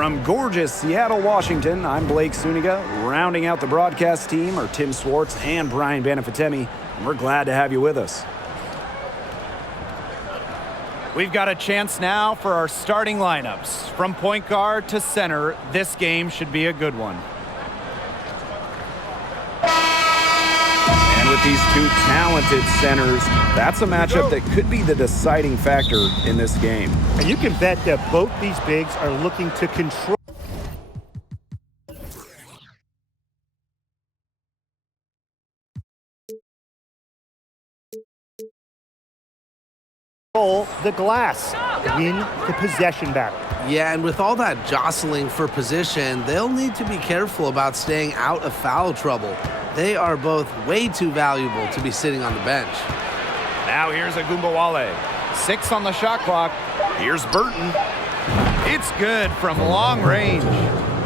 From gorgeous Seattle, Washington, I'm Blake Suniga. Rounding out the broadcast team are Tim Swartz and Brian Banafitemi, and we're glad to have you with us. We've got a chance now for our starting lineups. From point guard to center, this game should be a good one. And with these two talented centers, that's a matchup that could be the deciding factor in this game. And you can bet that both these bigs are looking to control the glass, win the possession battle. Yeah, and with all that jostling for position, they'll need to be careful about staying out of foul trouble. They are both way too valuable to be sitting on the bench. Now here's Agumbawale. 6 on the shot clock. Here's Burton. It's good from long range.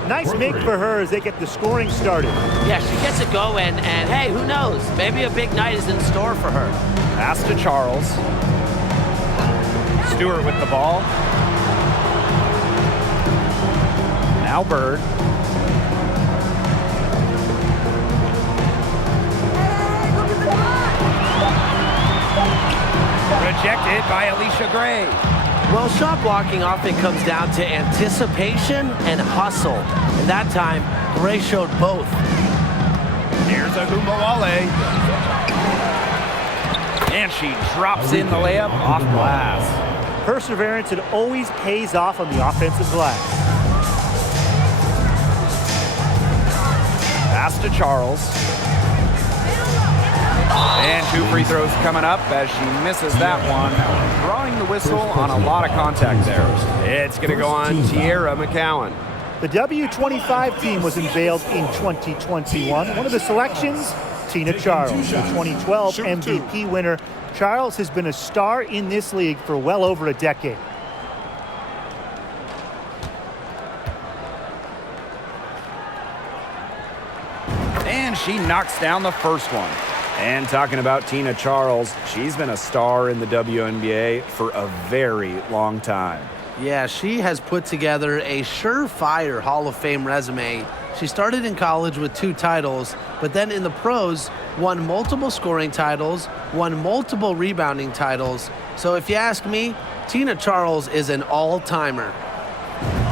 Nice make for her as they get the scoring started. Yeah, she gets it going, and hey, who knows? Maybe a big night is in store for her. Pass to Charles. Stewart with the ball. Now Bird. Rejected by Alicia Gray. Well, shot blocking often comes down to anticipation and hustle. And that time, Gray showed both. Here's Agumbawale. And she drops in the layup off glass. Perseverance, it always pays off on the offensive glass. Pass to Charles. And 2 free throws coming up as she misses that one. Drawing the whistle on a lot of contact there. It's going to go on Tierra McCowan. The W25 team was unveiled in 2021. One of the selections, Tina Charles, the 2012 MVP winner. Charles has been a star in this league for well over a decade. And she knocks down the first one. And talking about Tina Charles, she's been a star in the WNBA for a very long time. Yeah, she has put together a surefire Hall of Fame resume. She started in college with 2 titles, but then in the pros, won multiple scoring titles, won multiple rebounding titles. So if you ask me, Tina Charles is an all-timer.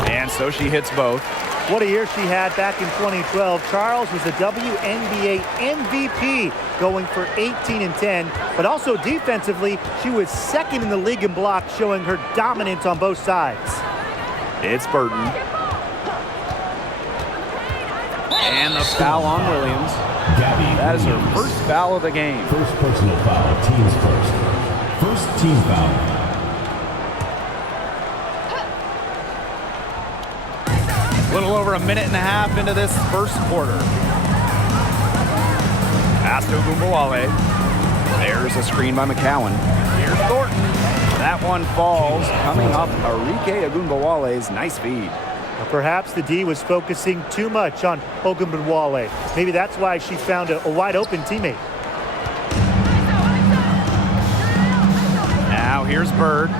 And so she hits both. What a year she had back in 2012. Charles was the WNBA MVP, going for 18 and 10, but also defensively, she was second in the league in blocks, showing her dominance on both sides. It's Burton. And the foul on Williams. That is her first foul of the game. First personal foul, teams first. First team foul. A little over a minute and a half into this first quarter. Pass to Agumbawale. There's a screen by McCowan. Here's Thornton. That one falls, coming off Arike Agumbawale's nice feed. Perhaps the D was focusing too much on Ogunbowale. Maybe that's why she found a wide open teammate. Now here's Bird.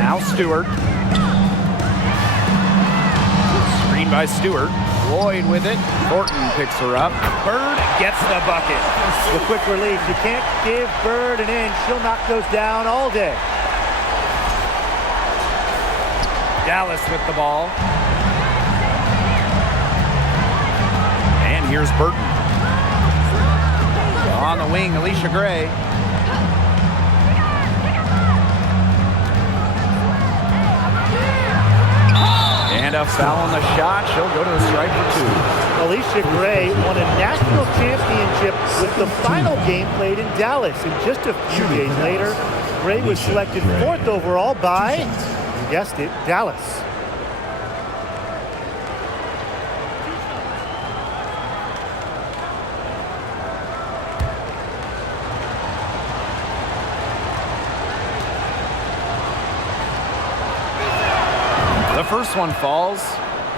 Now Stewart. Screen by Stewart. Lloyd with it. Thornton picks her up. Bird gets the bucket. The quick release. You can't give Bird an inch. She'll knock those down all day. Dallas with the ball. And here's Burton. On the wing, Alicia Gray. And a foul on the shot. She'll go to the stripe for 2. Alicia Gray won a national championship with the final game played in Dallas. And just a few days later, Gray was selected 4th overall by, you guessed it, Dallas. The first one falls.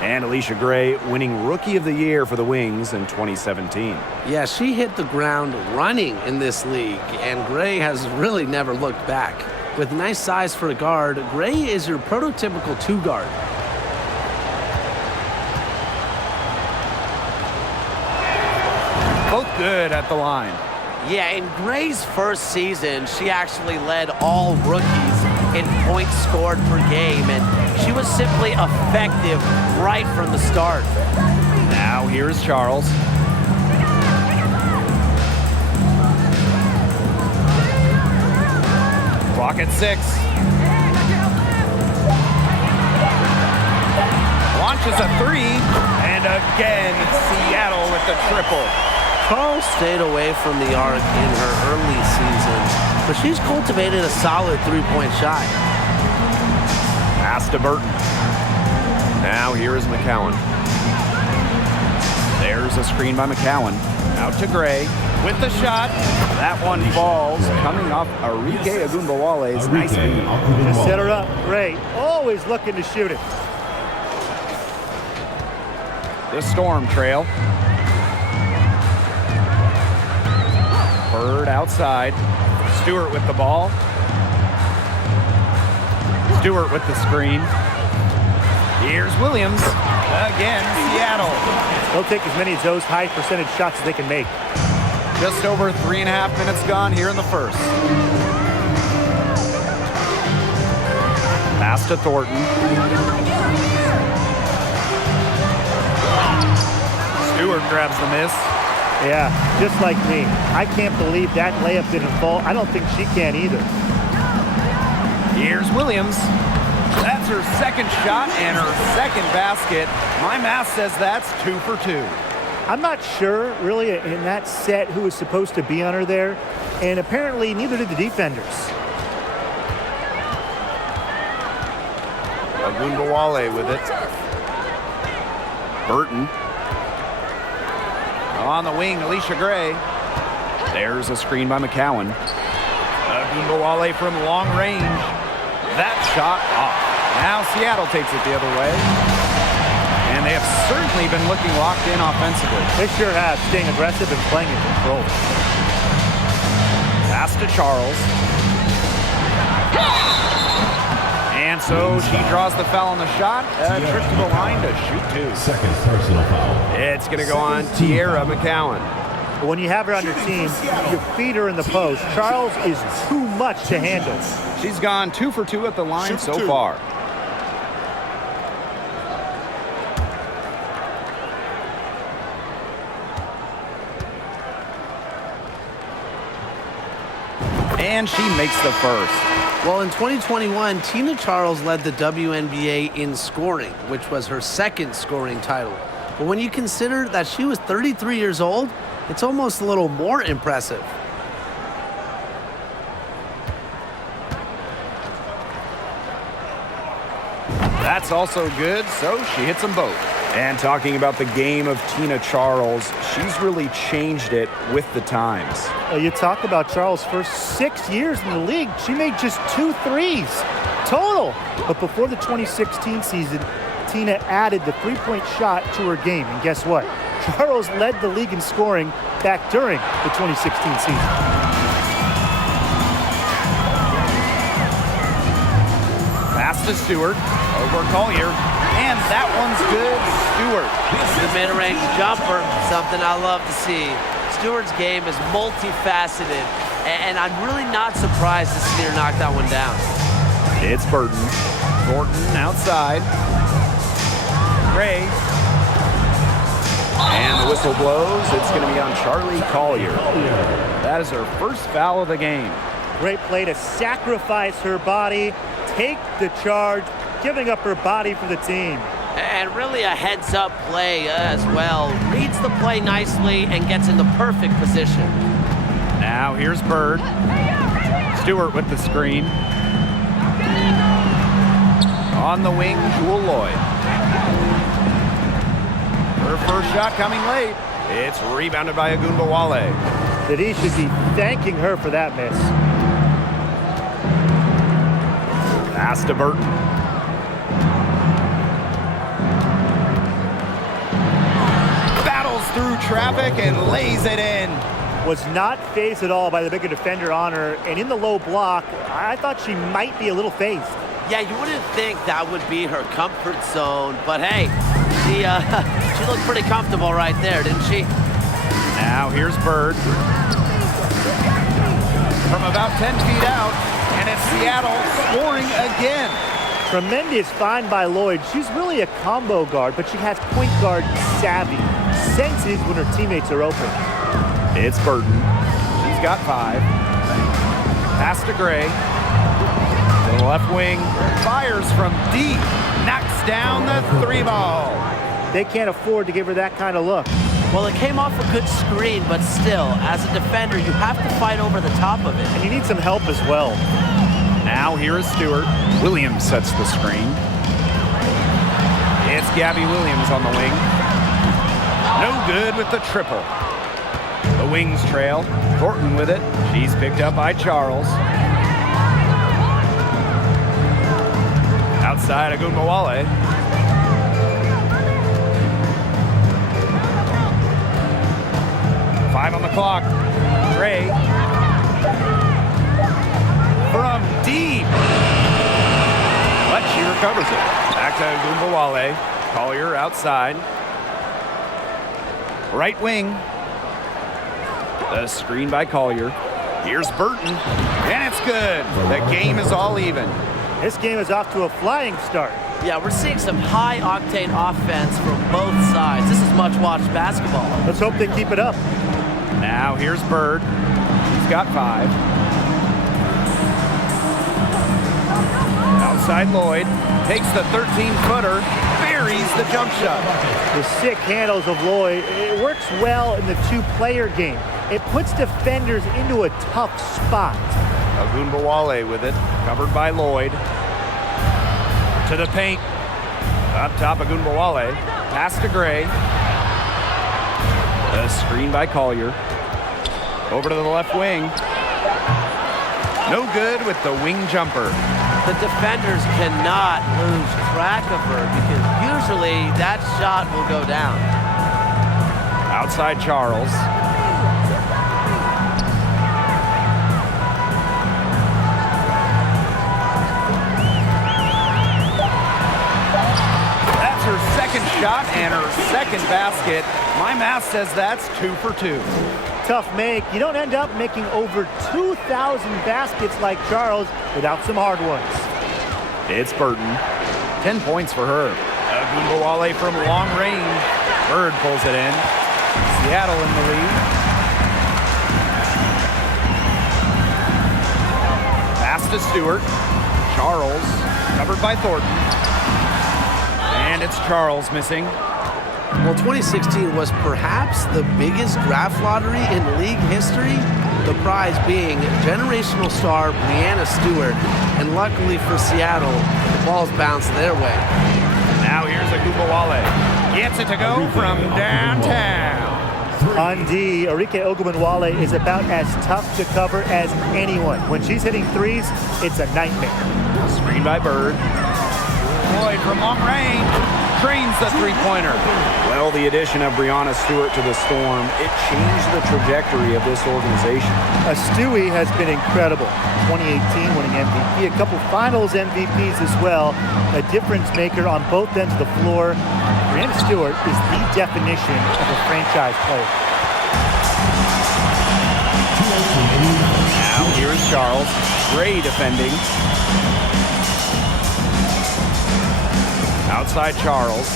And Alicia Gray winning Rookie of the Year for the Wings in 2017. Yeah, she hit the ground running in this league, and Gray has really never looked back. With nice size for a guard, Gray is your prototypical 2 guard. Both good at the line. Yeah, in Gray's first season, she actually led all rookies in points scored per game, and she was simply effective right from the start. Now here's Charles. Clock at 6. Launches a 3, and again, Seattle with the triple. Charles stayed away from the arc in her early seasons, but she's cultivated a solid 3-point shot. Pass to Burton. Now here is McCowan. There's a screen by McCowan. Out to Gray with the shot. That one falls, coming off Arike Ogunbowale's nice feed. Just set her up. Gray, always looking to shoot it. The Storm trail. Bird outside. Stewart with the ball. Stewart with the screen. Here's Williams. Again, Seattle. They'll take as many of those high percentage shots as they can make. Just over 3.5 minutes gone here in the first. Pass to Thornton. Stewart grabs the miss. Yeah, just like me. I can't believe that layup didn't fall. I don't think she can either. Here's Williams. That's her second shot and her second basket. My math says that's 2 for 2. I'm not sure, really, in that set who was supposed to be on her there, and apparently neither did the defenders. Ogunbowale with it. Burton. On the wing, Alicia Gray. There's a screen by McCowan. Ogunbowale from long range. That shot off. Now Seattle takes it the other way. And they have certainly been looking locked in offensively. They sure have, staying aggressive and playing in control. Pass to Charles. And so she draws the foul on the shot. A trip to the line to shoot 2. Second personal foul. It's going to go on Tierra McCowan. When you have her on your team, you feed her in the post. Charles is too much to handle. She's gone 2 for 2 at the line so far. And she makes the first. Well, in 2021, Tina Charles led the WNBA in scoring, which was her second scoring title. But when you consider that she was 33 years old, it's almost a little more impressive. That's also good, so she hits them both. And talking about the game of Tina Charles, she's really changed it with the times. You talk about Charles' first 6 years in the league, she made just 2 threes total. But before the 2016 season, Tina added the 3-point shot to her game. And guess what? Charles led the league in scoring back during the 2016 season. Pass to Stewart, over Collier, and that one's good. Stewart. The mid-range jumper, something I love to see. Stewart's game is multifaceted, and I'm really not surprised to see her knock that one down. It's Burton. Thornton outside. Gray. And the whistle blows. It's going to be on Charlie Collier. That is her first foul of the game. Great play to sacrifice her body, take the charge, giving up her body for the team. And really a heads-up play as well. Reads the play nicely and gets in the perfect position. Now here's Bird. Stewart with the screen. On the wing, Jewel Lloyd. Her first shot coming late. It's rebounded by Ogunbowale. That he should be thanking her for that miss. Pass to Burton. Battles through traffic and lays it in. Was not phased at all by the bigger defender on her. And in the low block, I thought she might be a little phased. Yeah, you wouldn't think that would be her comfort zone, but hey, she looked pretty comfortable right there, didn't she? Now here's Bird. From about 10 feet out, and it's Seattle scoring again. Tremendous find by Lloyd. She's really a combo guard, but she has point guard savvy. Senses when her teammates are open. It's Burton. She's got 5. Pass to Gray. To the left wing. Fires from deep. Knocks down the 3 ball. They can't afford to give her that kind of look. Well, it came off a good screen, but still, as a defender, you have to fight over the top of it. And you need some help as well. Now here is Stewart. Williams sets the screen. It's Gabby Williams on the wing. No good with the triple. The Wings trail. Thornton with it. She's picked up by Charles. Outside Agunbowale. Five on the clock. Gray. From deep. But she recovers it. Back to Agunbowale. Collier outside. Right wing. The screen by Collier. Here's Burton. And it's good. The game is all even. This game is off to a flying start. Yeah, we're seeing some high-octane offense from both sides. This is much-watched basketball. Let's hope they keep it up. Now here's Bird. He's got 5. Outside Lloyd. Takes the 13-footer. Buries the jump shot. The sick handles of Lloyd. It works well in the 2-player game. It puts defenders into a tough spot. Agunbowale with it. Covered by Lloyd. To the paint. Up top Agunbowale. Pass to Gray. The screen by Collier. Over to the left wing. No good with the wing jumper. The defenders cannot lose track of her because usually that shot will go down. Outside Charles. That's her second shot and her second basket. My math says that's 2 for 2. Tough make. You don't end up making over 2,000 baskets like Charles without some hard ones. It's Burton. 10 points for her. Agunbowale from long range. Bird pulls it in. Seattle in the lead. Pass to Stewart. Charles covered by Thornton. And it's Charles missing. Well, 2016 was perhaps the biggest draft lottery in league history, the prize being generational star Breanna Stewart, and luckily for Seattle, the balls bounced their way. Now here's Agunbowale. Gets it to go from downtown. On D, Arike Ogunbowale is about as tough to cover as anyone. When she's hitting threes, it's a nightmare. Screen by Bird. Lloyd from long range. Trains the three-pointer. Well, the addition of Breanna Stewart to the Storm, it changed the trajectory of this organization. Stewie has been incredible. 2018 winning MVP, a couple finals MVPs as well. A difference maker on both ends of the floor. Breanna Stewart is the definition of a franchise player. Now here's Charles. Gray defending. Outside Charles.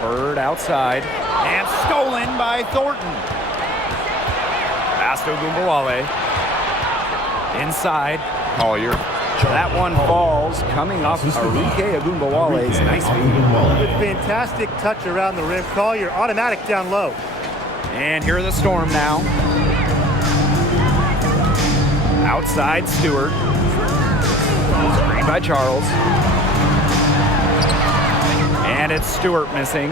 Bird outside. And stolen by Thornton. Pass to Agunbowale. Inside. Collier. That one falls coming off Arike Agunbowale's nice feed. With fantastic touch around the rim. Collier automatic down low. And here are the Storm now. Outside Stewart. Screen by Charles. And it's Stewart missing.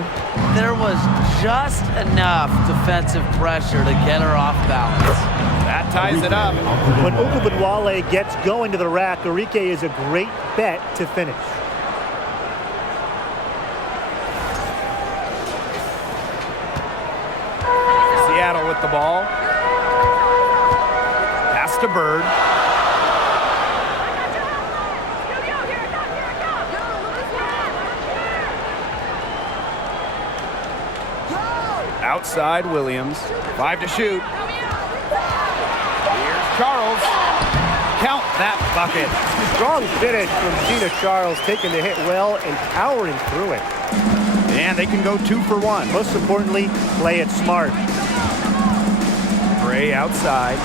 There was just enough defensive pressure to get her off balance. That ties it up. When Ogunbowale gets going to the rack, Arike is a great bet to finish. with the ball. Pass to Bird. Outside Williams. 5 to shoot. Here's Charles. Count that bucket. Strong finish from Gina Charles, taking the hit well and powering through it. And they can go 2 for 1. Most importantly, play it smart. Gray outside.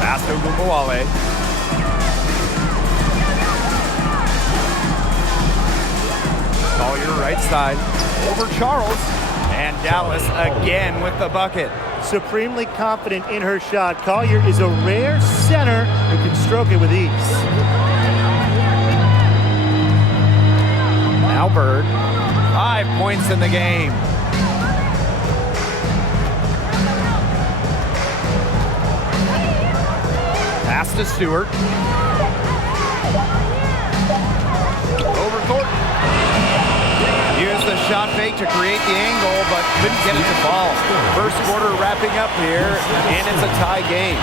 Pass to Gumbawale. Collier right side. Over Charles. And Dallas again with the bucket. Supremely confident in her shot. Collier is a rare center who can stroke it with ease. Now Bird. 5 points in the game. Pass to Stewart. Over Thornton. Used the shot fake to create the angle, but couldn't get it to fall. First quarter wrapping up here, and it's a tie game.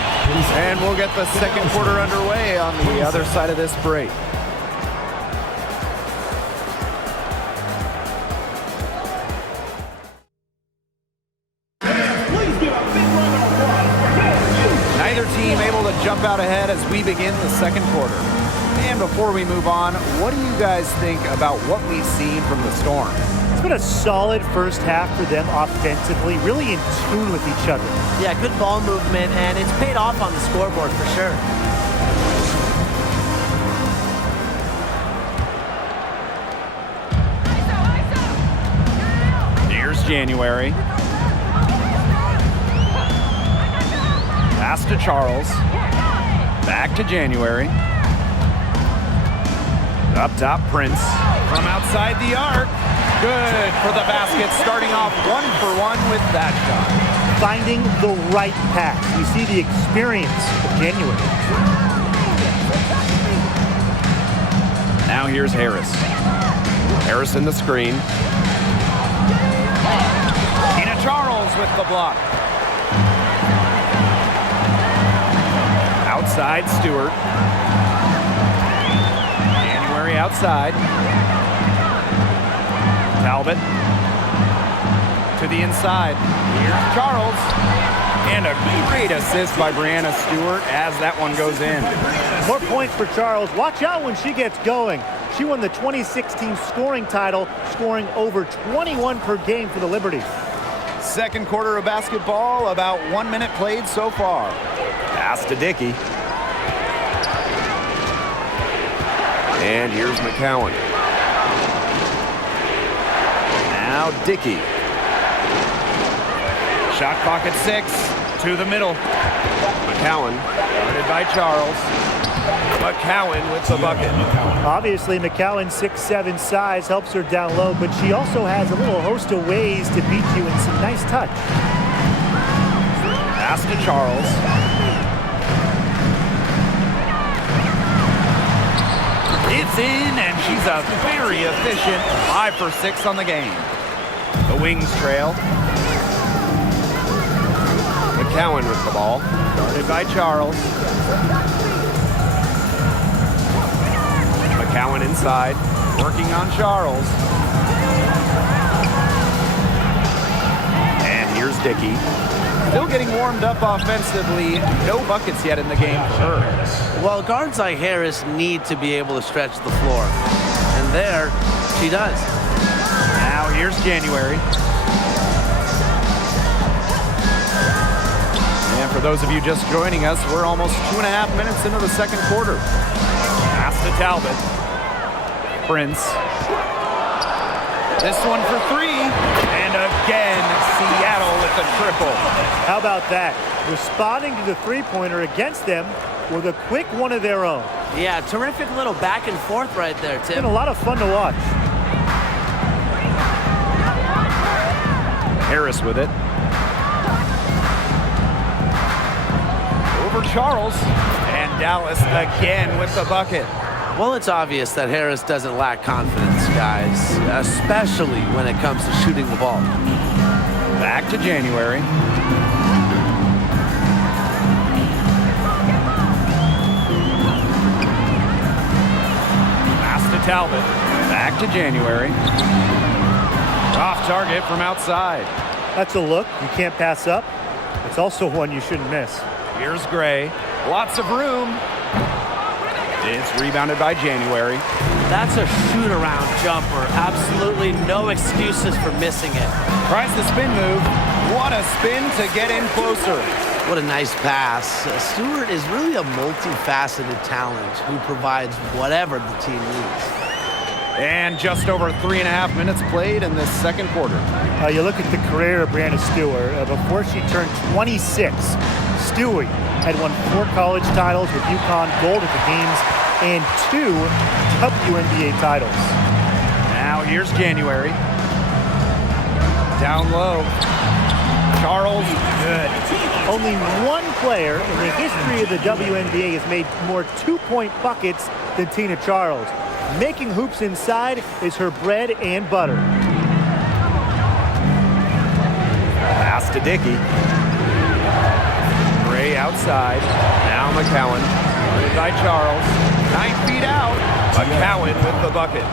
And we'll get the second quarter underway on the other side of this break. Neither team able to jump out ahead as we begin the second quarter. And before we move on, what do you guys think about what we've seen from the Storm? It's been a solid first half for them offensively, really in tune with each other. Yeah, good ball movement, and it's paid off on the scoreboard for sure. Here's January. Pass to Charles. Back to January. Up top, Prince. From outside the arc. Good for the basket, starting off 1 for 1 with that shot. Finding the right pass. You see the experience of January. Now here's Harris. Harris in the screen. Tina Charles with the block. Outside, Stewart. January outside. Talbot to the inside. Here's Charles. And a great assist by Brianna Stewart as that one goes in. More points for Charles. Watch out when she gets going. She won the 2016 scoring title, scoring over 21 per game for the Liberty. Second quarter of basketball, about 1 minute played so far. Pass to Dickey. And here's McCowan. Now Dickey. Shot clock at 6. To the middle. McCowan. Guarded by Charles. McCowan with the bucket. Obviously, McCowan's 6'7" size helps her down low, but she also has a little host of ways to beat you in some nice touch. Pass to Charles. It's in, and she's a very efficient 5 for 6 on the game. The Wings trail. McCowan with the ball. Guarded by Charles. McCowan inside. Working on Charles. And here's Dickey. Still getting warmed up offensively. No buckets yet in the game for her. Well, guards like Harris need to be able to stretch the floor. And there, she does. Now here's January. And for those of you just joining us, we're almost 2.5 minutes into the second quarter. Pass to Talbot. Prince. This one for 3. And again, Seattle with the triple. How about that? Responding to the three-pointer against them with a quick one of their own. Yeah, terrific little back and forth right there, Tim. Been a lot of fun to watch. Harris with it. Over Charles. And Dallas again with the bucket. Well, it's obvious that Harris doesn't lack confidence, guys, especially when it comes to shooting the ball. Back to January. Pass to Talbot. Back to January. Off target from outside. That's a look you can't pass up. It's also one you shouldn't miss. Here's Gray. Lots of room. It's rebounded by January. That's a shoot-around jumper. Absolutely no excuses for missing it. Tries the spin move. What a spin to get in closer. What a nice pass. Stewart is really a multifaceted talent who provides whatever the team needs. And just over 3.5 minutes played in this second quarter. You look at the career of Brianna Stewart. Before she turned 26, Stewie had won 4 college titles with UConn, gold at the games, and 2 WNBA titles. Now here's January. Down low. Charles, good. Only one player in the history of the WNBA has made more 2-point buckets than Tina Charles. Making hoops inside is her bread and butter. Pass to Dickey. Gray outside. Now McCowan. Guarded by Charles. 9 feet out. McCowan with the bucket.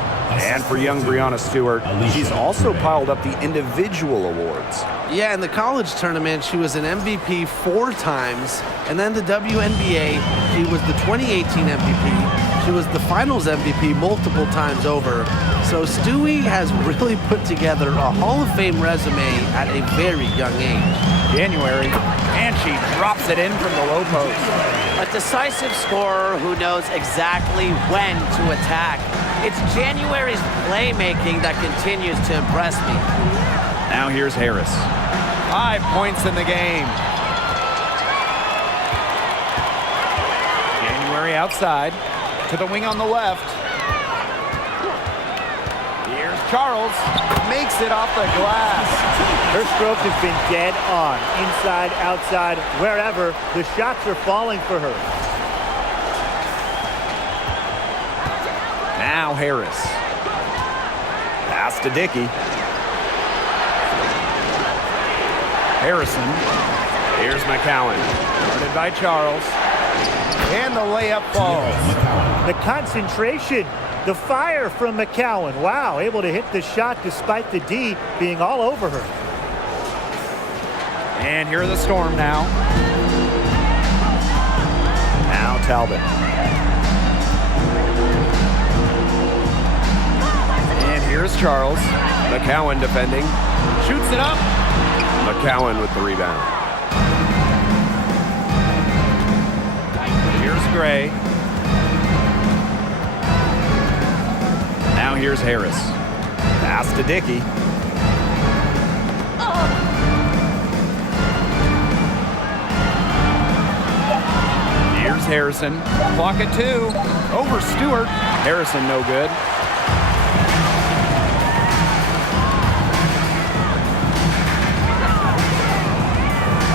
And for young Brianna Stewart, she's also piled up the individual awards. Yeah, in the college tournament, she was an MVP 4 times. And then the WNBA, she was the 2018 MVP. She was the finals MVP multiple times over. So Stewie has really put together a Hall of Fame resume at a very young age. January, and she drops it in from the low post. A decisive scorer who knows exactly when to attack. It's January's playmaking that continues to impress me. Now here's Harris. 5 points in the game. January outside to the wing on the left. Here's Charles. Makes it off the glass. Her stroke has been dead on. Inside, outside, wherever. The shots are falling for her. Now Harris. Pass to Dickey. Harrison. Here's McCowan. Guarded by Charles. And the layup falls. The concentration, the fire from McCowan. Wow, able to hit the shot despite the D being all over her. And here are the Storm now. Now Talbot. And here's Charles. McCowan defending. Shoots it up. McCowan with the rebound. Here's Gray. Now here's Harris. Pass to Dickey. Here's Harrison. Clock at 2. Over Stewart. Harrison no good.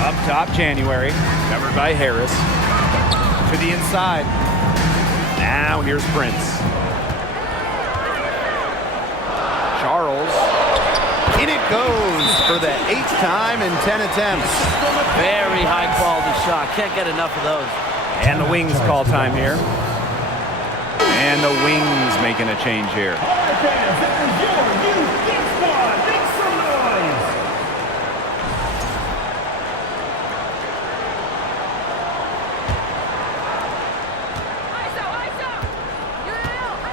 Up top, January. Covered by Harris. To the inside. Now here's Prince. Charles. In it goes for the 8th time in 10 attempts. Very high quality shot. Can't get enough of those. And the Wings call time here. And the Wings making a change here.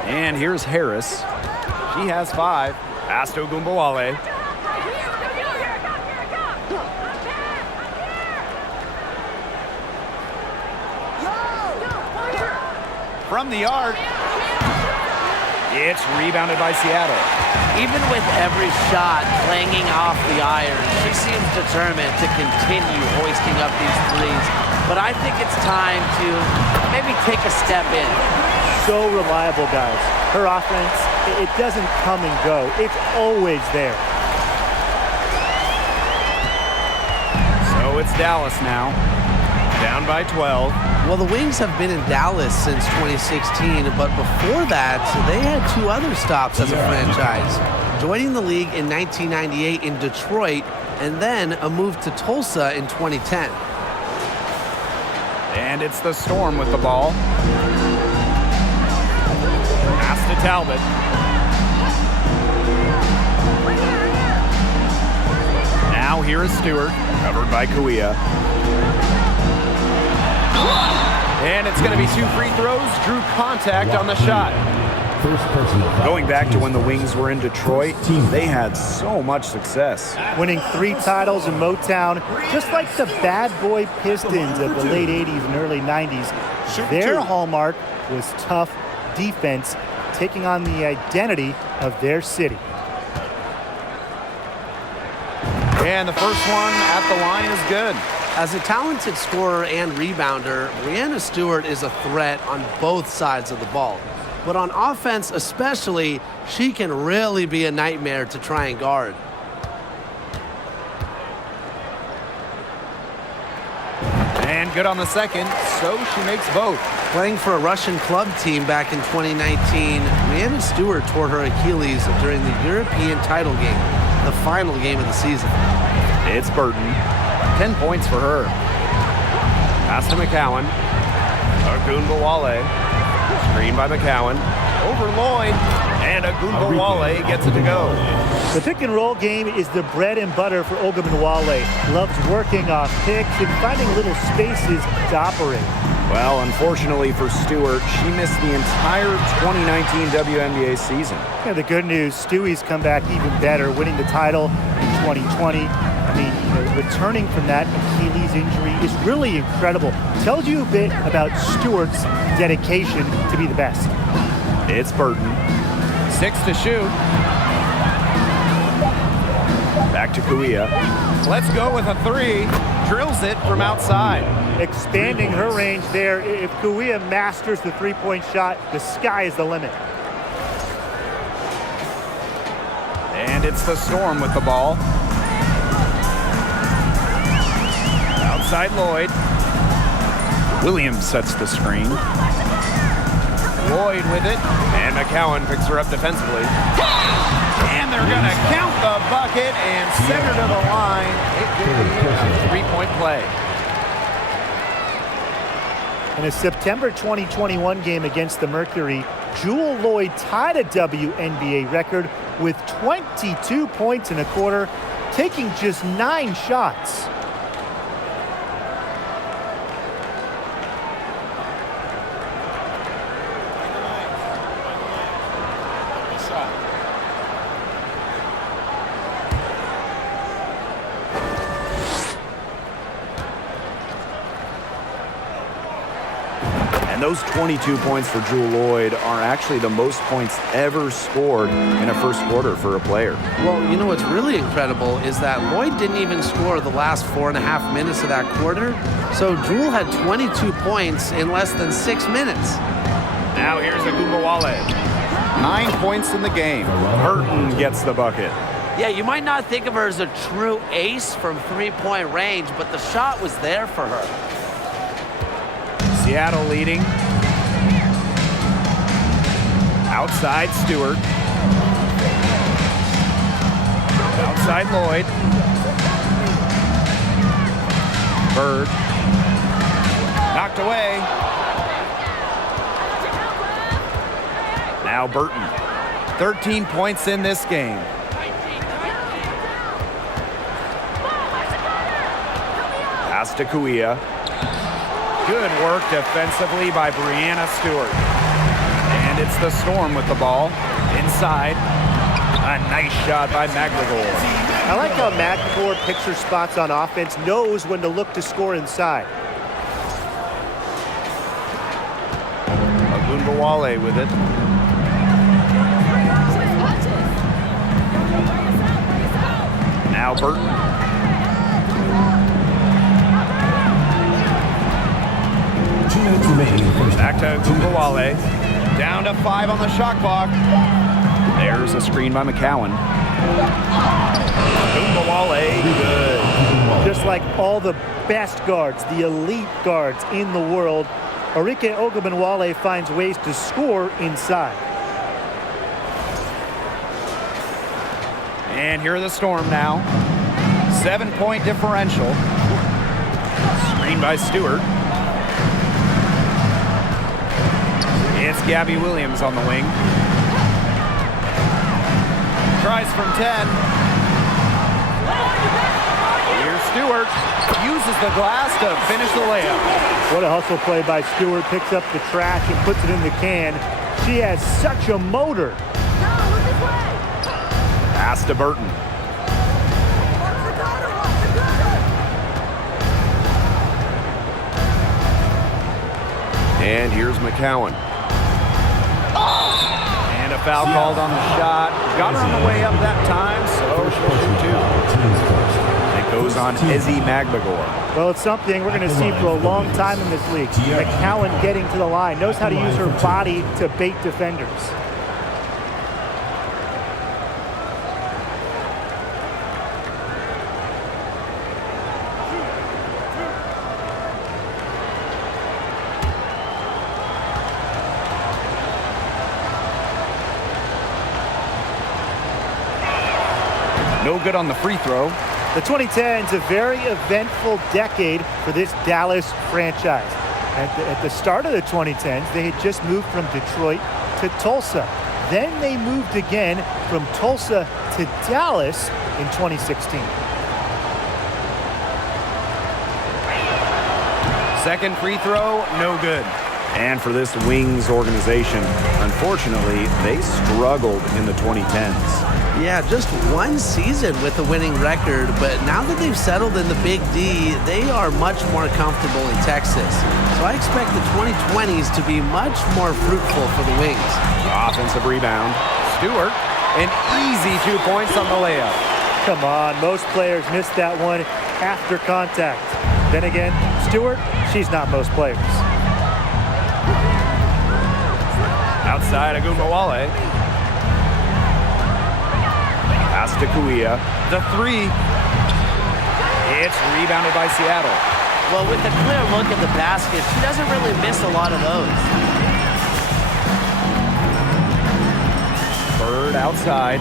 And here's Harris. She has 5. Pass to Ogunbowale. From the arc. It's rebounded by Seattle. Even with every shot clanging off the iron, she seems determined to continue hoisting up these threes. But I think it's time to maybe take a step in. So reliable, guys. Her offense, it doesn't come and go. It's always there. So it's Dallas now. Down by 12. Well, the Wings have been in Dallas since 2016, but before that, they had 2 other stops as a franchise. Joining the league in 1998 in Detroit, and then a move to Tulsa in 2010. And it's the Storm with the ball. Pass to Talbot. Now here is Stewart, covered by Kuia. And it's going to be 2 free throws. Drew contact on the shot. First personal foul. Going back to when the Wings were in Detroit, they had so much success. Winning 3 titles in Motown, just like the bad boy Pistons of the late 80s and early 90s. Their hallmark was tough defense, taking on the identity of their city. And the first one at the line is good. As a talented scorer and rebounder, Breanna Stewart is a threat on both sides of the ball. But on offense especially, she can really be a nightmare to try and guard. And good on the second, so she makes both. Playing for a Russian club team back in 2019, Breanna Stewart tore her Achilles during the European title game, the final game of the season. It's Burton. 10 points for her. Pass to McCowan. Agunbowale. Screen by McCowan. Over Lloyd. And Agunbowale gets it to go. The pick and roll game is the bread and butter for Ogunbowale. Loves working off picks and finding little spaces to operate. Well, unfortunately for Stewart, she missed the entire 2019 WNBA season. Yeah, the good news, Stewie's come back even better, winning the title in 2020. I mean, returning from that Achilles injury is really incredible. Tells you a bit about Stewart's dedication to be the best. It's Burton. 6 to shoot. Back to Kuia. Let's go with a 3. Drills it from outside. Expanding her range there. If Kuia masters the three-point shot, the sky is the limit. And it's the Storm with the ball. Outside Lloyd. Williams sets the screen. Lloyd with it. And McCowan picks her up defensively. And they're going to count the bucket and send her to the line. It could be a 3-point play. In a September 2021 game against the Mercury, Jewel Lloyd tied a WNBA record with 22 points in a quarter, taking just 9 shots. Those 22 points for Jewel Lloyd are actually the most points ever scored in a first quarter for a player. Well, you know what's really incredible is that Lloyd didn't even score the last 4.5 minutes of that quarter. So Jewel had 22 points in less than 6 minutes. Now here's Agunbowale. 9 points in the game. Burton gets the bucket. Yeah, you might not think of her as a true ace from three-point range, but the shot was there for her. Seattle leading. Outside Stewart. Outside Lloyd. Bird. Knocked away. Now Burton. 13 points in this game. Pass to Kuia. Good work defensively by Breanna Stewart. And it's the Storm with the ball. Inside. A nice shot by McLaughlin. I like how McLaughlin picks her spots on offense, knows when to look to score inside. Agunbowale with it. Now Burton. Back to Agunbowale. Down to 5 on the shot clock. There's a screen by McCowan. Agunbowale, good. Just like all the best guards, the elite guards in the world, Arike Ogunbowale finds ways to score inside. And here are the Storm now. 7-point differential. Screen by Stewart. It's Gabby Williams on the wing. Tries from 10. Here's Stewart. Uses the glass to finish the layup. What a hustle play by Stewart. Picks up the trash and puts it in the can. She has such a motor. Pass to Burton. And here's McCowan. And a foul called on the shot. Got her on the way up that time, so she'll shoot two. It goes on Izzy Magbagor. Well, it's something we're going to see for a long time in this league. McCowan getting to the line, knows how to use her body to bait defenders. No good on the free throw. The 2010s, a very eventful decade for this Dallas franchise. At the start of the 2010s, they had just moved from Detroit to Tulsa. Then they moved again from Tulsa to Dallas in 2016. Second free throw, no good. And for this Wings organization, unfortunately, they struggled in the 2010s. Yeah, just one season with a winning record, but now that they've settled in the Big D, they are much more comfortable in Texas. So I expect the 2020s to be much more fruitful for the Wings. Offensive rebound. Stewart, an easy 2 points on the layup. Come on, most players miss that one after contact. Then again, Stewart, she's not most players. Outside Agumbawale. Pass to Kuia. The three. It's rebounded by Seattle. Well, with a clear look at the basket, she doesn't really miss a lot of those. Bird outside.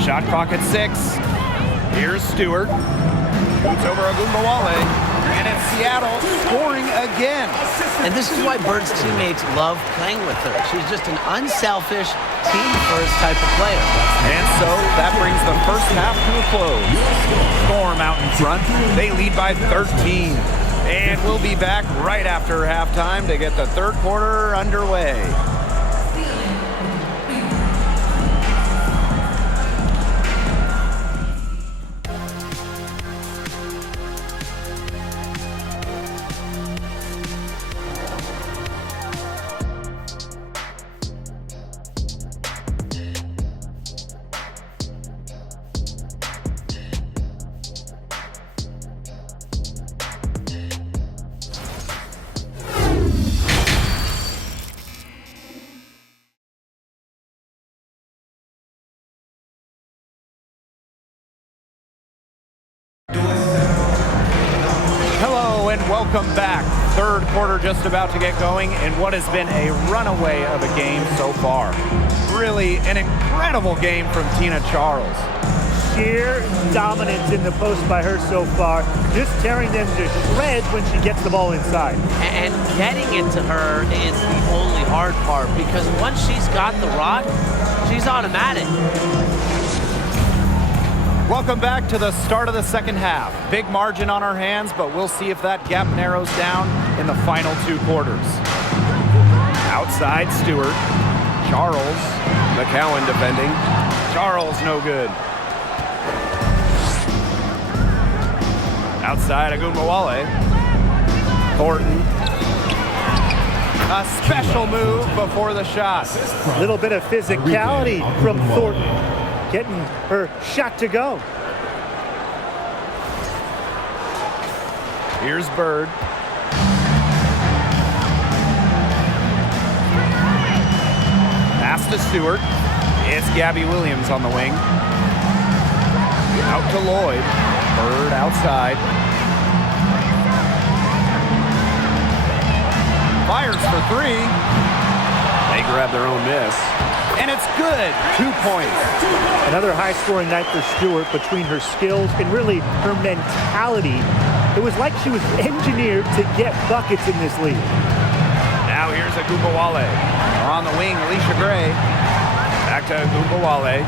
Shot clock at 6. Here's Stewart. Boots over Agumbawale. And it's Seattle scoring again. And this is why Bird's teammates love playing with her. She's just an unselfish, team-first type of player. And so that brings the first half to a close. Storm out in front. They lead by 13. And we'll be back right after halftime to get the third quarter underway. Hello and welcome back. Third quarter just about to get going in what has been a runaway of a game so far. Really an incredible game from Tina Charles. Sheer dominance in the post by her so far, just tearing them to shreds when she gets the ball inside. And getting it to her is the only hard part, because once she's got the rock, she's automatic. Welcome back to the start of the second half. Big margin on our hands, but we'll see if that gap narrows down in the final 2 quarters. Outside Stewart. Charles. McCowan defending. Charles no good. Outside Agumbawale. Thornton. A special move before the shot. A little bit of physicality from Thornton, getting her shot to go. Here's Bird. Pass to Stewart. It's Gabby Williams on the wing. Out to Lloyd. Bird outside. Fires for 3. They grab their own miss. And it's good. 2 points. Another high-scoring night for Stewart. Between her skills and really her mentality, it was like she was engineered to get buckets in this league. Now here's Agumbawale. On the wing, Alicia Gray. Back to Agumbawale.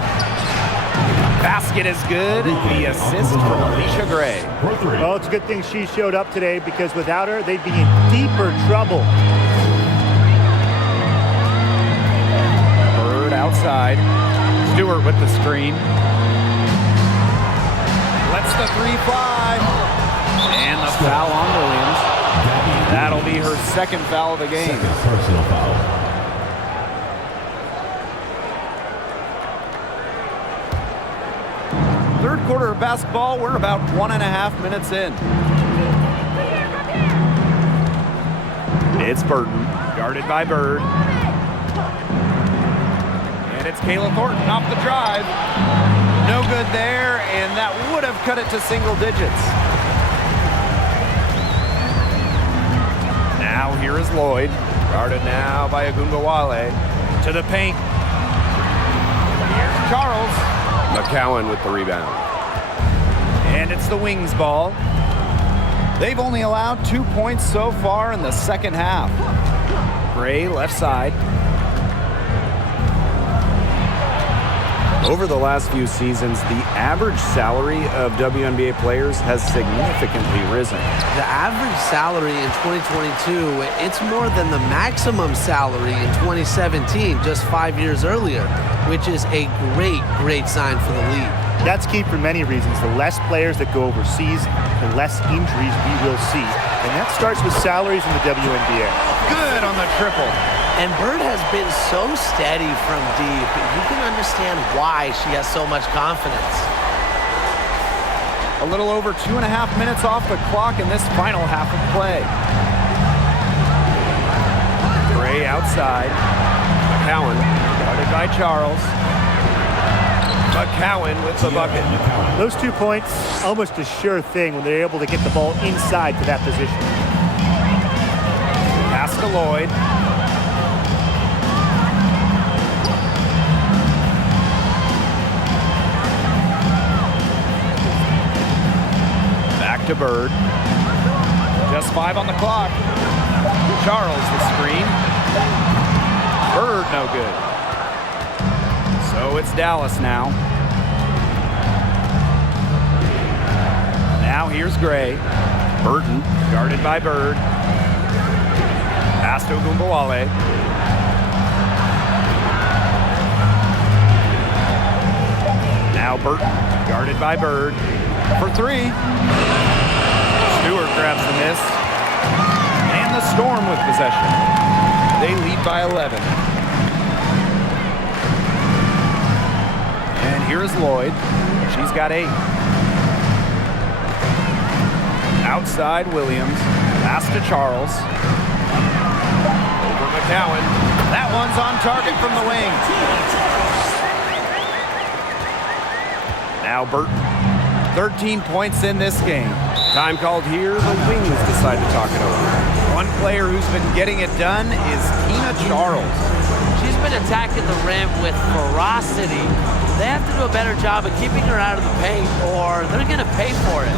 Basket is good. The assist from Alicia Gray. Oh, it's a good thing she showed up today, because without her, they'd be in deeper trouble. Bird outside. Stewart with the screen. Lets the three fly. And the foul on Williams. That'll be her second foul of the game. Second personal foul. Third quarter of basketball, we're about 1.5 minutes in. It's Burton, guarded by Bird. And it's Kayla Thornton off the drive. No good there, and that would have cut it to single digits. Now here is Lloyd, guarded now by Agumbawale. To the paint. Here's Charles. McCowan with the rebound. And it's the Wings ball. They've only allowed 2 points so far in the second half. Gray left side. Over the last few seasons, the average salary of WNBA players has significantly risen. The average salary in 2022, it's more than the maximum salary in 2017, just 5 years earlier, which is a great sign for the league. That's key for many reasons. The less players that go overseas, the less injuries we will see. And that starts with salaries in the WNBA. Good on the triple. And Bird has been so steady from deep. You can understand why she has so much confidence. A little over 2.5 minutes off the clock in this final half of play. Gray outside. McCowan, guarded by Charles. McCowan with the bucket. Those 2 points, almost a sure thing when they're able to get the ball inside to that position. Pass to Lloyd. Back to Bird. Just 5 on the clock. Charles the screen. Bird no good. So it's Dallas now. Now here's Gray. Burton, guarded by Bird. Pass to Agumbawale. Now Burton, guarded by Bird. For 3. Stewart grabs the miss. And the Storm with possession. They lead by 11. And here's Lloyd. She's got 8. Outside Williams. Pass to Charles. Over McCowan. That one's on target from the wing. Now Burton. 13 points in this game. Time called here. The Wings decide to talk it over. One player who's been getting it done is Tina Charles. She's been attacking the rim with ferocity. They have to do a better job of keeping her out of the paint, or they're going to pay for it.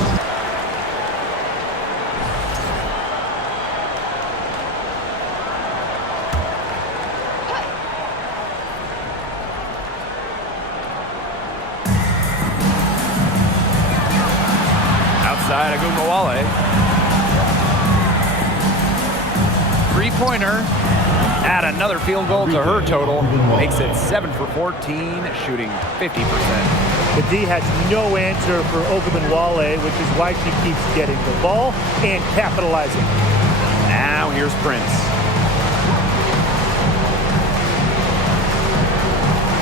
Outside Agumbawale. Three-pointer. Add another field goal to her total. Makes it 7 for 14, shooting 50%. The D has no answer for Ogunbowale, which is why she keeps getting the ball and capitalizing. Now here's Prince.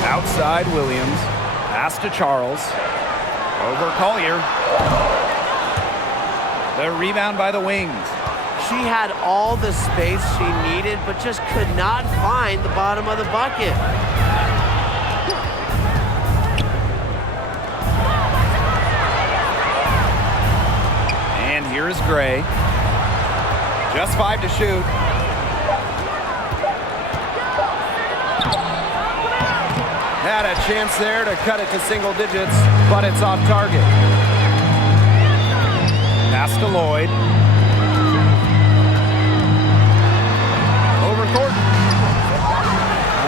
Outside Williams. Pass to Charles. Over Collier. The rebound by the Wings. She had all the space she needed, but just could not find the bottom of the bucket. And here's Gray. Just 5 to shoot. had a chance there to cut it to single digits, but it's off target. Pass to Lloyd. Over Thornton.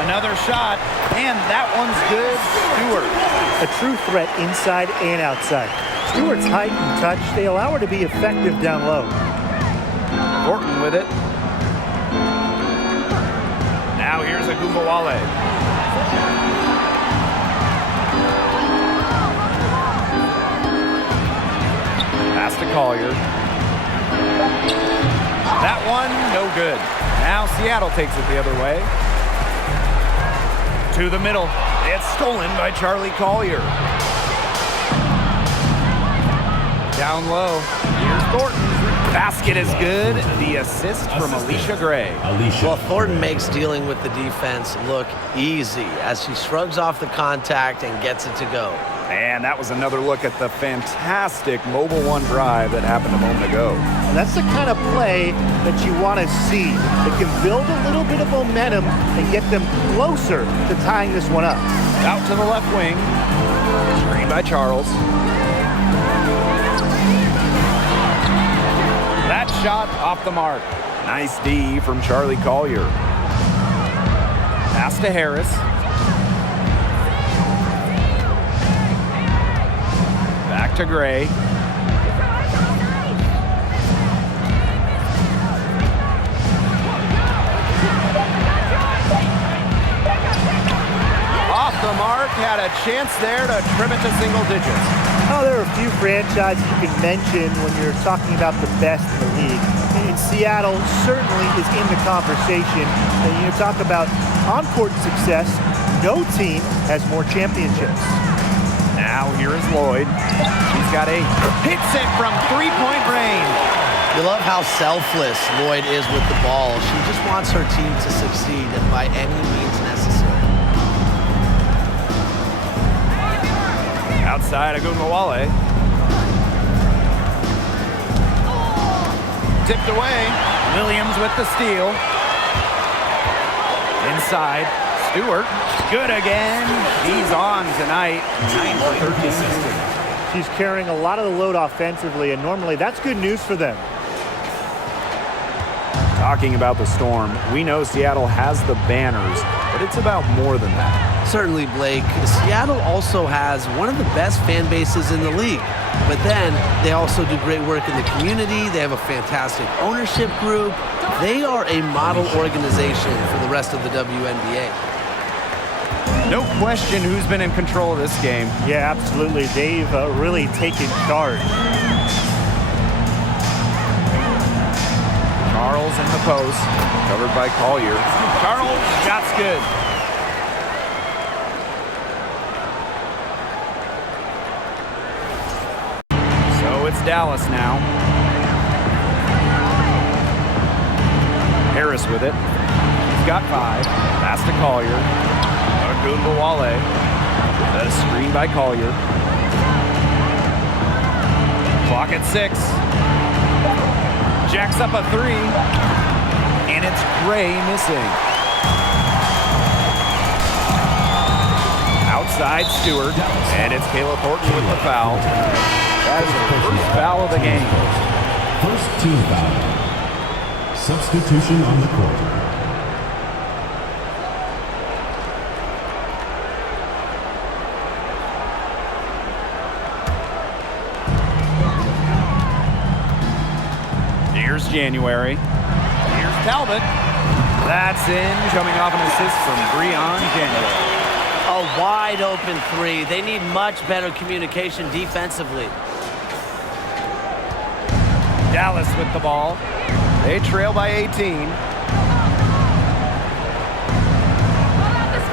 Another shot, and that one's good. Stewart. A true threat inside and outside. Stewart's height and touch, they allow her to be effective down low. Thornton with it. Now here's Agumbawale. Pass to Collier. That one, no good. Now Seattle takes it the other way. To the middle. It's stolen by Charlie Collier. Down low. Here's Thornton. Basket is good. The assist from Alicia Gray. Well, Thornton makes dealing with the defense look easy as she shrugs off the contact and gets it to go. And that was another look at the fantastic mobile one drive that happened a moment ago. And that's the kind of play that you want to see. It can build a little bit of momentum and get them closer to tying this one up. Out to the left wing. Screen by Charles. That shot off the mark. Nice D from Charlie Collier. Pass to Harris. Back to Gray. Off the mark, had a chance there to trim it to single digits. Oh, there are a few franchises you can mention when you're talking about the best in the league. And Seattle certainly is in the conversation. And you talk about on-court success, no team has more championships. Now here is Lloyd. She's got 8. Hits it from three-point range. You love how selfless Lloyd is with the ball. She just wants her team to succeed and by any means necessary. Outside Agumbawale. Tipped away. Williams with the steal. Inside. Stewart. Good again. He's on tonight. 9 for 13. She's carrying a lot of the load offensively, and normally that's good news for them. Talking about the Storm, we know Seattle has the banners, but it's about more than that. Certainly, Blake. Seattle also has one of the best fan bases in the league. But then they also do great work in the community. They have a fantastic ownership group. They are a model organization for the rest of the WNBA. No question who's been in control of this game. Yeah, absolutely. They've really taken charge. Charles in the post, covered by Collier. Charles, shot's good. So it's Dallas now. Harris with it. He's got 5. Pass to Collier. Agumbawale. The screen by Collier. Clock at 6. Jacks up a 3. And it's Gray missing. Outside Stewart. And it's Kayla Thornton with the foul. That is the first foul of the game. First team foul. Substitution on the court. Here's January. Here's Talbot. That's in, coming off an assist from Breon January. A wide open 3. They need much better communication defensively. Dallas with the ball. They trail by 18.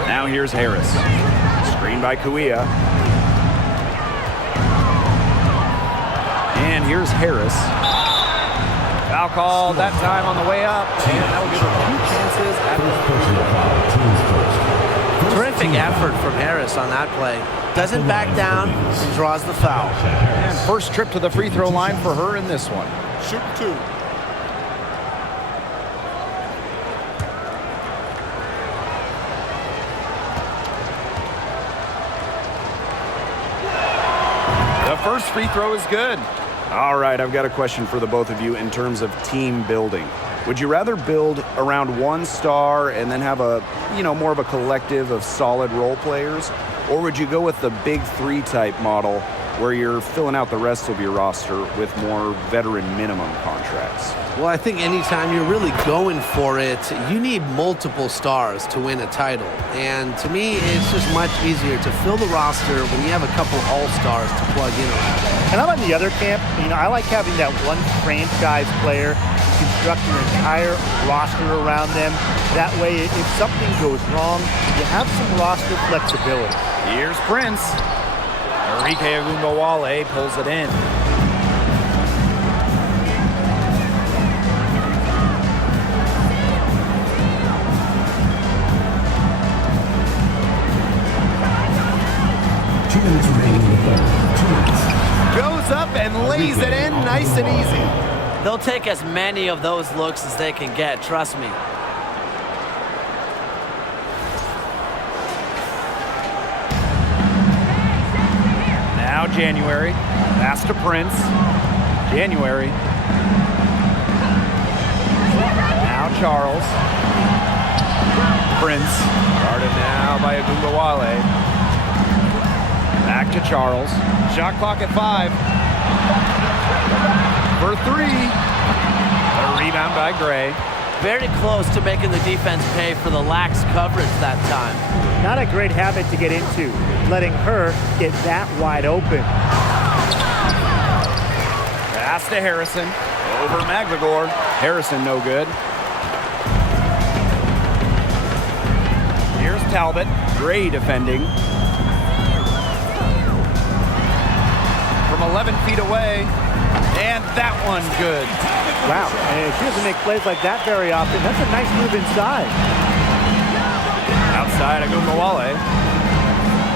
Now here's Harris. Screen by Kuia. And here's Harris. Foul called that time on the way up. And that will give her 2 chances at the Terrific effort from Harris on that play. Doesn't back down and draws the foul. And first trip to the free throw line for her in this one. Shoot 2. first free throw is good. All right, I've got a question for the both of you in terms of team building. Would you rather build around one star and then have a, more of a collective of solid role players? Or would you go with the big three type model where you're filling out the rest of your roster with more veteran minimum contracts? Well, I think anytime you're really going for it, you need multiple stars to win a title. And to me, it's just much easier to fill the roster when you have a couple all-stars to plug in around. And I'm on the other camp. I like having that one franchise player, construct an entire roster around them. That way, if something goes wrong, you have some roster flexibility. Here's Prince. Enrique Agumbawale pulls it in. Goes up and lays it in nice and easy. They'll take as many of those looks as they can get, trust me. Now January, pass to Prince. January. Now Charles. Prince, guarded now by Agumbawale. Back to Charles. Shot clock at 5. For 3. A rebound by Gray. Very close to making the defense pay for the lax coverage that time. Not a great habit to get into, letting her get that wide open. Pass to Harrison. Over Magvigor. Harrison no good. Here's Talbot. Gray defending. From 11 feet away. And that one good. Wow, and she doesn't make plays like that very often. That's a nice move inside. Outside Agumbawale.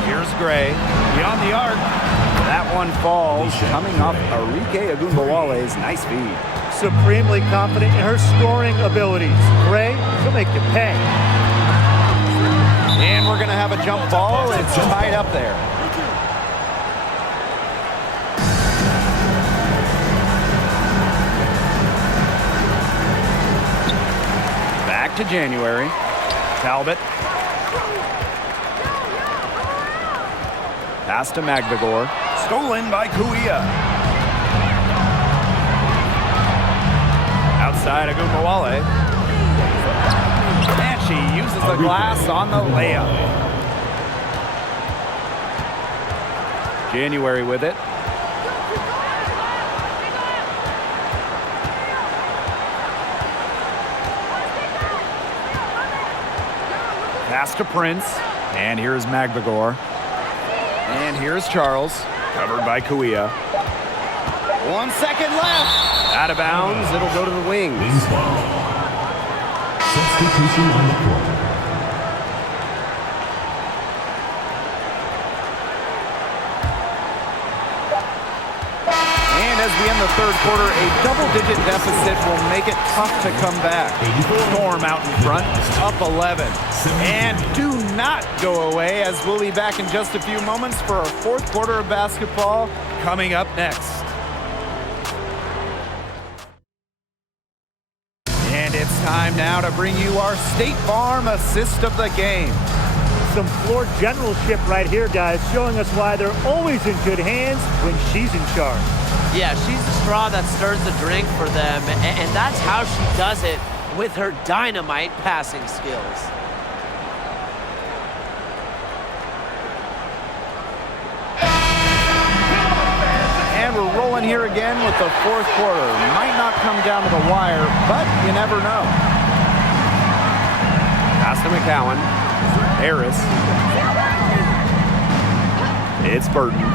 Here's Gray. Beyond the arc. That one falls. Coming off Enrique Agumbawale's nice feed. Supremely confident in her scoring abilities. Gray, she'll make you pay. And we're going to have a jump ball. It's tied up there. Back to January. Talbot. Pass to Magvigor. Stolen by Kuia. Outside Agumbawale. And she uses the glass on the layup. January with it. Pass to Prince. And here's Magvigor. And here's Charles. Covered by Kuia. 1 second left. Out of bounds. It'll go to the wings. Substitution on the court. And as we end the third quarter, a double-digit deficit will make it tough to come back. Storm out in front, up 11. And do not go away, as we'll be back in just a few moments for our fourth quarter of basketball coming up next. And it's time now to bring you our State Farm assist of the game. Some floor generalship right here, guys, showing us why they're always in good hands when she's in charge. Yeah, she's the straw that stirs the drink for them, and that's how she does it with her dynamite passing skills. And we're rolling here again with the fourth quarter. Might not come down to the wire, but you never know. Pass to McCowan. Harris. It's Burton.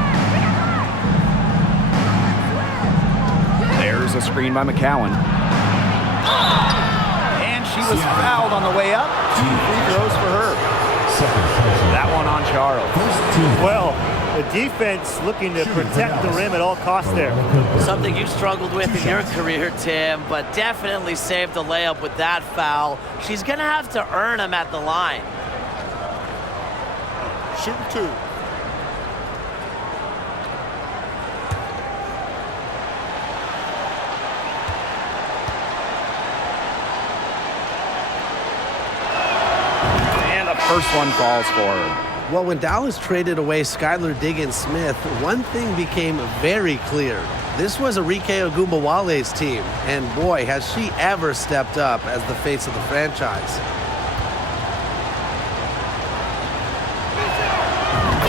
There's a screen by McCowan. And she was fouled on the way up. 2 free throws for her. That one on Charles. Well, the defense looking to protect the rim at all costs there. Something you struggled with in your career, Tim, but definitely saved the layup with that foul. She's going to have to earn them at the line. Shooting 2. first one falls for her. Well, when Dallas traded away Skylar Diggins-Smith, one thing became very clear. This was Arike Ogunbowale's team, and boy, has she ever stepped up as the face of the franchise.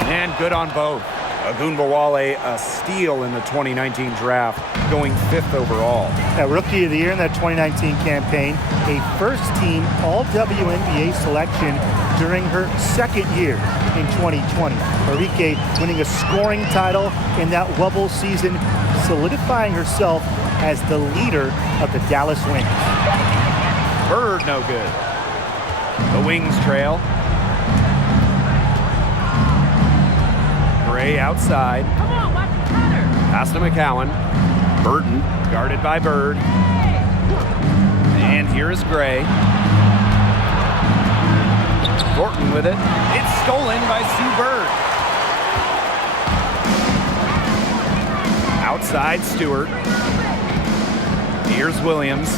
And good on both. Ogunbowale, a steal in the 2019 draft, going 5th overall. A Rookie of the Year in that 2019 campaign, a first-team All-WNBA selection during her second year in 2020. Arike winning a scoring title in that Wubble season, solidifying herself as the leader of the Dallas Wings. Bird no good. The Wings trail. Gray outside. Come on, watch the cutter. Pass to McCowan. Burton guarded by Bird. And here is Gray. Thornton with it. It's stolen by Sue Bird. Outside Stewart. Here's Williams.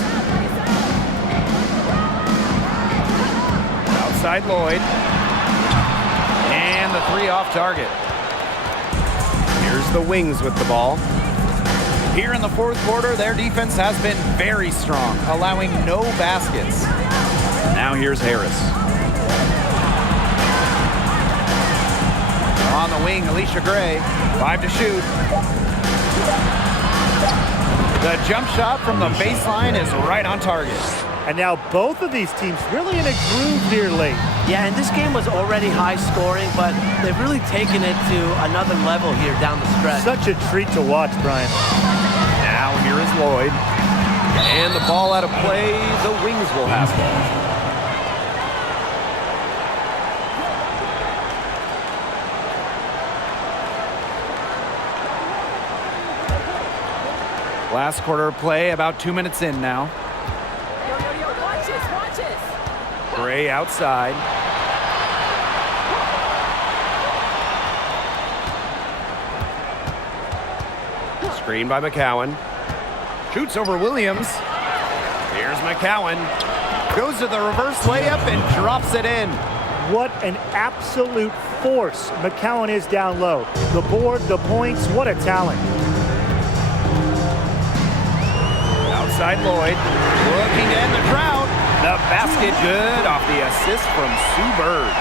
Outside Lloyd. And the three off target. Here's the Wings with the ball. Here in the fourth quarter, their defense has been very strong, allowing no baskets. Now here's Harris. On the wing, Alicia Gray, 5 to shoot. The jump shot from the baseline is right on target. And now both of these teams really in a groove here late. Yeah, and this game was already high scoring, but they've really taken it to another level here down the stretch. Such a treat to watch, Brian. Now here is Lloyd. And the ball out of play, the Wings will have it. Last quarter of play, about 2 minutes in now. Watch this. Gray outside. Screen by McCowan. Shoots over Williams. Here's McCowan. Goes to the reverse layup and drops it in. What an absolute force McCowan is down low. The board, the points, what a talent. Outside Lloyd. Looking to end the drought. The basket good off the assist from Sue Bird.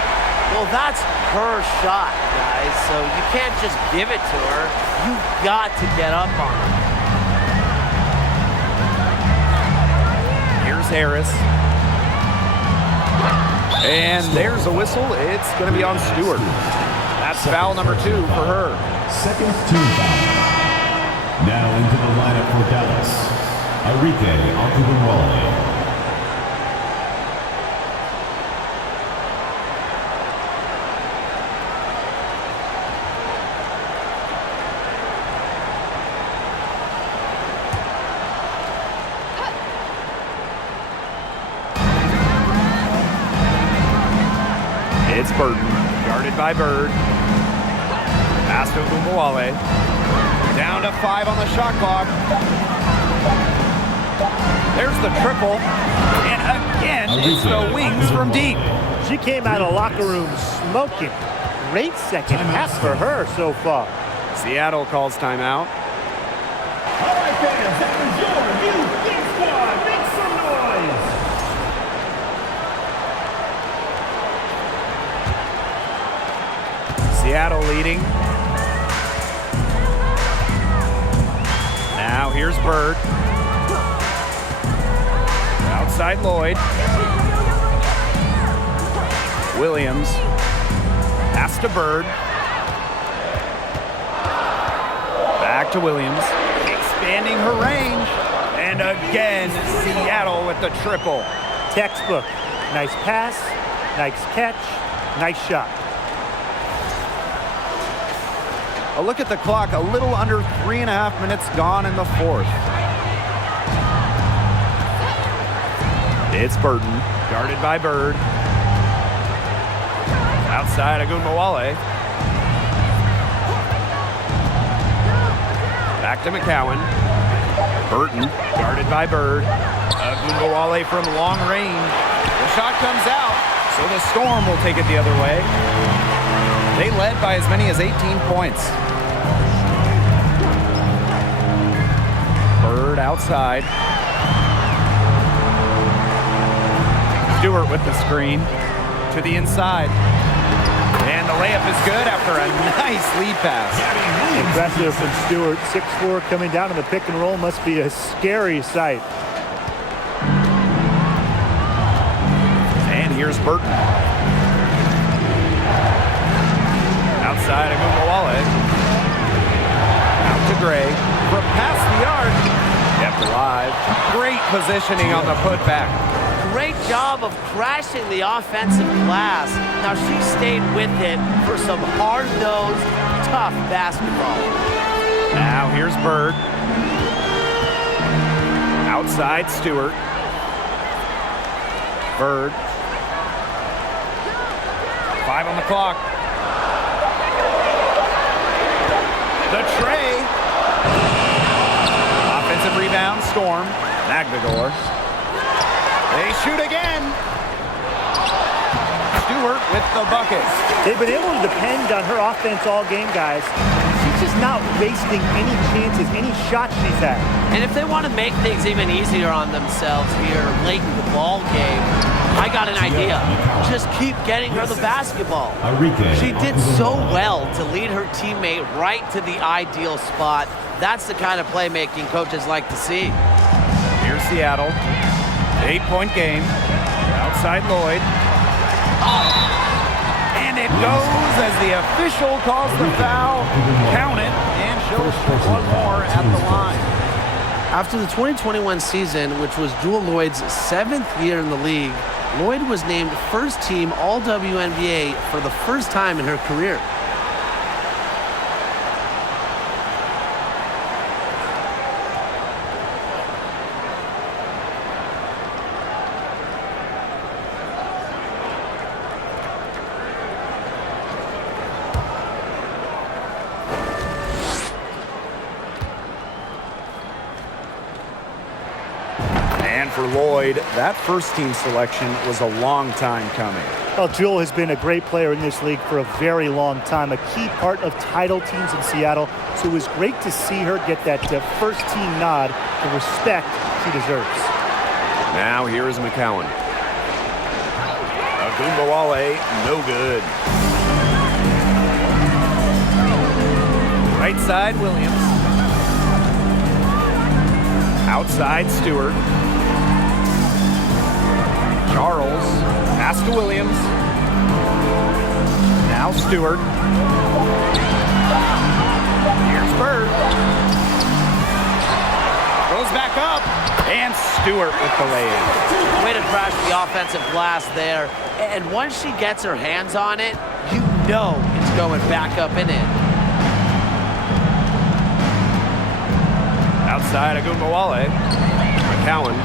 Well, that's her shot, guys, so you can't just give it to her. You've got to get up on her. Here's Harris. And there's a whistle. It's going to be on Stewart. That's foul number 2 for her. Second team foul. Now into the lineup for Dallas, Arike Ogunbowale. It's Burton, guarded by Bird. Pass to Ogunbowale. Down to 5 on the shot clock. There's the triple. And again, it's the Wings from deep. She came out of locker room smoking. Great second half for her so far. Seattle calls timeout. All right, fans, that was your new Big Squad. Make some noise. Seattle leading. Now here's Bird. Outside Lloyd. Williams. Pass to Bird. Back to Williams. Expanding her range. And again, Seattle with the triple. Textbook. Nice pass, nice catch, nice shot. A look at the clock, a little under 3.5 minutes gone in the fourth. It's Burton, guarded by Bird. Outside Ogunbowale. Back to McCowan. Burton, guarded by Bird. Ogunbowale from long range. The shot comes out. So the Storm will take it the other way. They led by as many as 18 points. Bird outside. Stewart with the screen to the inside. And the layup is good after a nice lead pass. Impressive from Stewart. 6'4", coming down in the pick and roll must be a scary sight. And here's Burton. Outside of Gumbawale. Out to Gray. From past the arc. Kept alive. Great positioning on the putback. Great job of crashing the offensive glass. Now she stayed with it for some hard-nosed, tough basketball. Now here's Bird. Outside Stewart. Bird. 5 on the clock. The tray. Offensive rebound, Storm. Magdagor. They shoot again. Stewart with the bucket. They've been able to depend on her offense all game, guys. She's just not wasting any chances, any shots she's had. And if they want to make things even easier on themselves here late in the ball game, I got an idea. Just keep getting her the basketball. She did so well to lead her teammate right to the ideal spot. That's the kind of playmaking coaches like to see. Here's Seattle. 8-point game. Outside Lloyd. And it goes as the official calls the foul. Count it, and she'll one more at the line. After the 2021 season, which was Jewel Lloyd's 7th year in the league, Lloyd was named first team All-WNBA for the first time in her career. And for Lloyd, that first team selection was a long time coming. Well, Jewel has been a great player in this league for a very long time, a key part of title teams in Seattle. So it was great to see her get that first team nod, the respect she deserves. Now here is McCowan. Agumbawale, no good. Right side, Williams. Outside, Stewart. Charles, pass to Williams. Now Stewart. Here's Bird. Goes back up, and Stewart with the lay-in. Way to crash the offensive glass there. And once she gets her hands on it, you know it's going back up and in. Outside, Agumbawale. McCowan.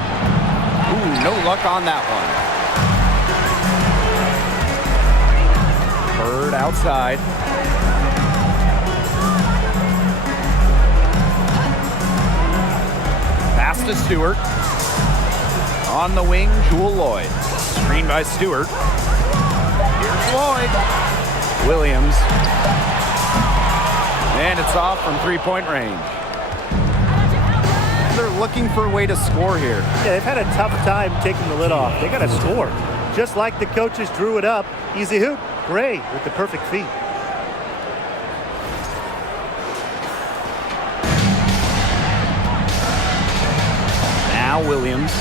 Ooh, no luck on that one. Bird outside. Pass to Stewart. On the wing, Jewel Lloyd. Screen by Stewart. Here's Lloyd. Williams. And it's off from three-point range. They're looking for a way to score here. Yeah, they've had a tough time taking the lid off. They got to score. Just like the coaches drew it up. Easy hoop. Gray with the perfect feet. Now Williams.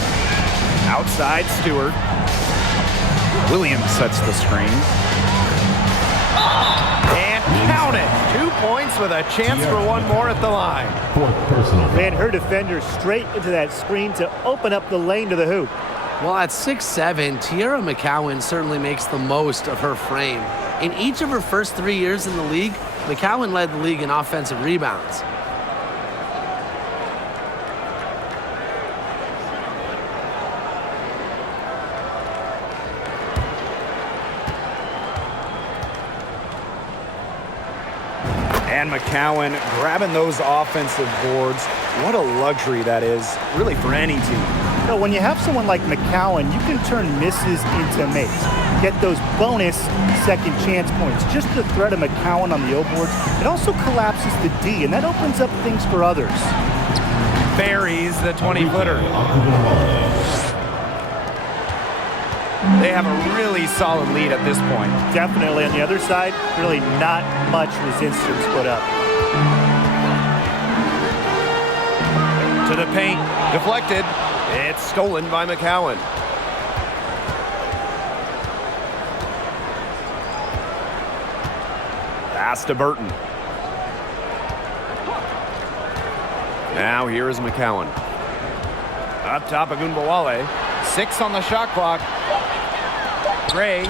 Outside Stewart. Williams sets the screen. And count it. 2 points with a chance for one more at the line. Man, her defender straight into that screen to open up the lane to the hoop. Well, at 6'7", Tiara McCowan certainly makes the most of her frame. In each of her first 3 years in the league, McCowan led the league in offensive rebounds. And McCowan grabbing those offensive boards. What a luxury that is, really, for any team. So when you have someone like MACAU, you can turn misses into makes. Get those bonus second chance points. Just the threat of MACAU on the O-boards, it also collapses the D, and that opens up things for others. Buries the 20-footer. They have a really solid lead at this point. Definitely. On the other side, really not much resistance put up. To the paint, deflected. It's stolen by MACAU. Pass to Burton. Now here is MACAU. Up top, Agunbowale. 6 on the shot clock. Gray.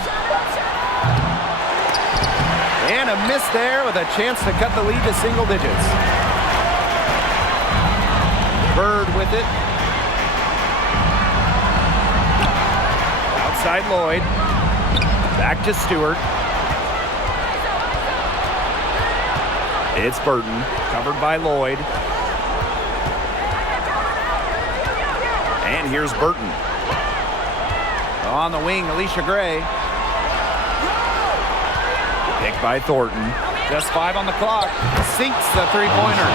And a miss there with a chance to cut the lead to single digits. Bird with it. Outside Lloyd. Back to Stewart. It's Burton, covered by Lloyd. And here's Burton. On the wing, Alicia Gray. Picked by Thornton. Just 5 on the clock. Sinks the three-pointer.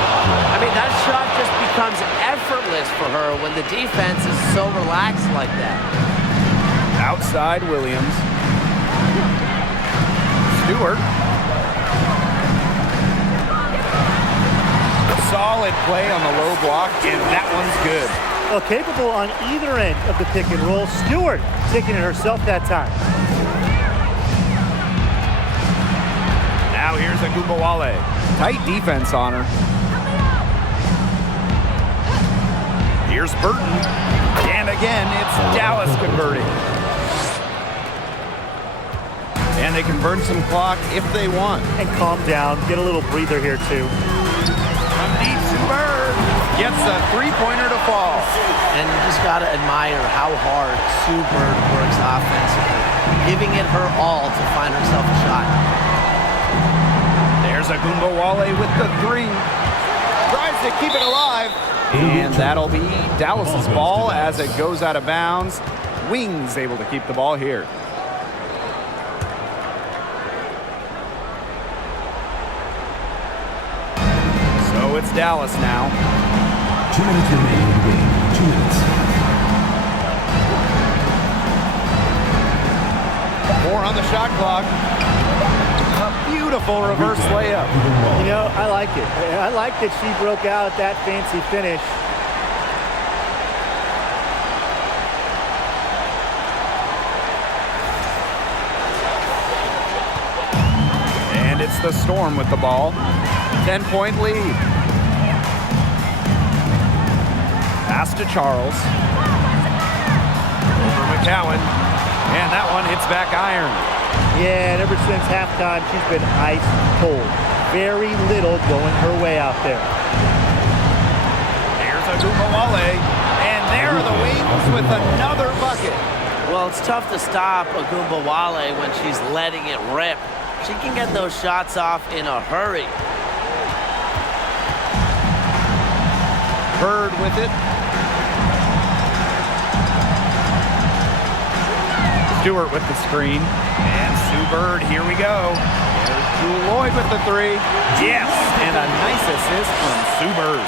I mean, that shot just becomes effortless for her when the defense is so relaxed like that. Outside Williams. Stewart. Solid play on the low block, and that one's good. Well, capable on either end of the pick and roll. Stewart taking it herself that time. Now here's Agunbowale. Tight defense on her. Here's Burton. And again, it's Dallas converting. And they can burn some clock if they want. And calm down. Get a little breather here, too. From deep, Bird gets a three-pointer to fall. And you just got to admire how hard Sue Bird works offensively, giving it her all to find herself a shot. There's Agunbowale with the 3. Tries to keep it alive. And that'll be Dallas's ball as it goes out of bounds. Wings able to keep the ball here. So it's Dallas now. 2 minutes remaining in the game. 2 minutes. 4 on the shot clock. A beautiful reverse layup. You know, I like it. I like that she broke out that fancy finish. And it's the Storm with the ball. 10-point lead. Pass to Charles. Over MACAU. And that one hits back iron. Yeah, and ever since halftime, she's been ice cold. Very little going her way out there. Here's Agunbowale. And there are the Wings with another bucket. Well, it's tough to stop Agunbowale when she's letting it rip. She can get those shots off in a hurry. Bird with it. Stewart with the screen. And Sue Bird, here we go. There's Jewel Lloyd with the 3. Yes, and a nice assist from Sue Bird.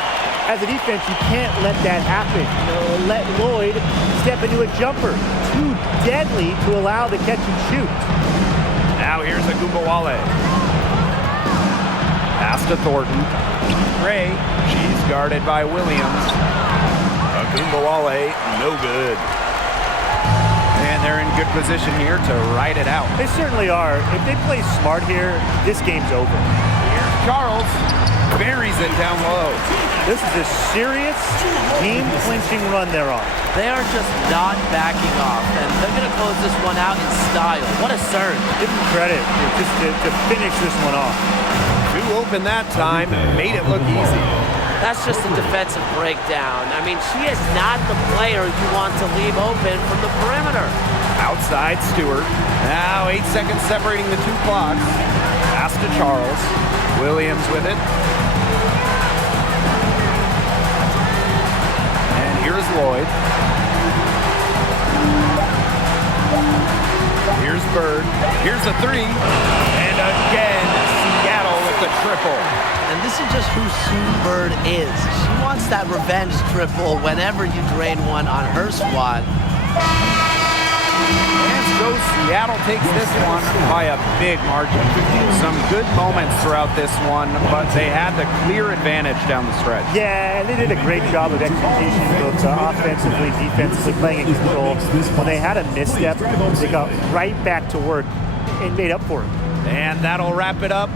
As a defense, you can't let that happen. Let Lloyd step into a jumper. Too deadly to allow the catch and shoot. Now here's Agunbowale. Pass to Thornton. Gray, she's guarded by Williams. Agunbowale, no good. And they're in good position here to ride it out. They certainly are. If they play smart here, this game's over. Here's Charles. Buries it down low. This is a serious game-clinching run they're on. They are just not backing off, and they're going to close this one out in style. What a surge. Give them credit just to finish this one off. Too open that time, made it look easy. That's just a defensive breakdown. I mean, she is not the player you want to leave open from the perimeter. Outside Stewart. Now 8 seconds separating the 2 clocks. Pass to Charles. Williams with it. And here's Lloyd. Here's Bird. Here's the three. And again, Seattle with the triple. And this is just who Sue Bird is. She wants that revenge triple whenever you drain one on her squad. And so Seattle takes this one by a big margin. Some good moments throughout this one, but they had the clear advantage down the stretch. Yeah, they did a great job of execution, both offensively, defensively, playing in control. When they had a misstep, they got right back to work and made up for it. And that'll wrap it up.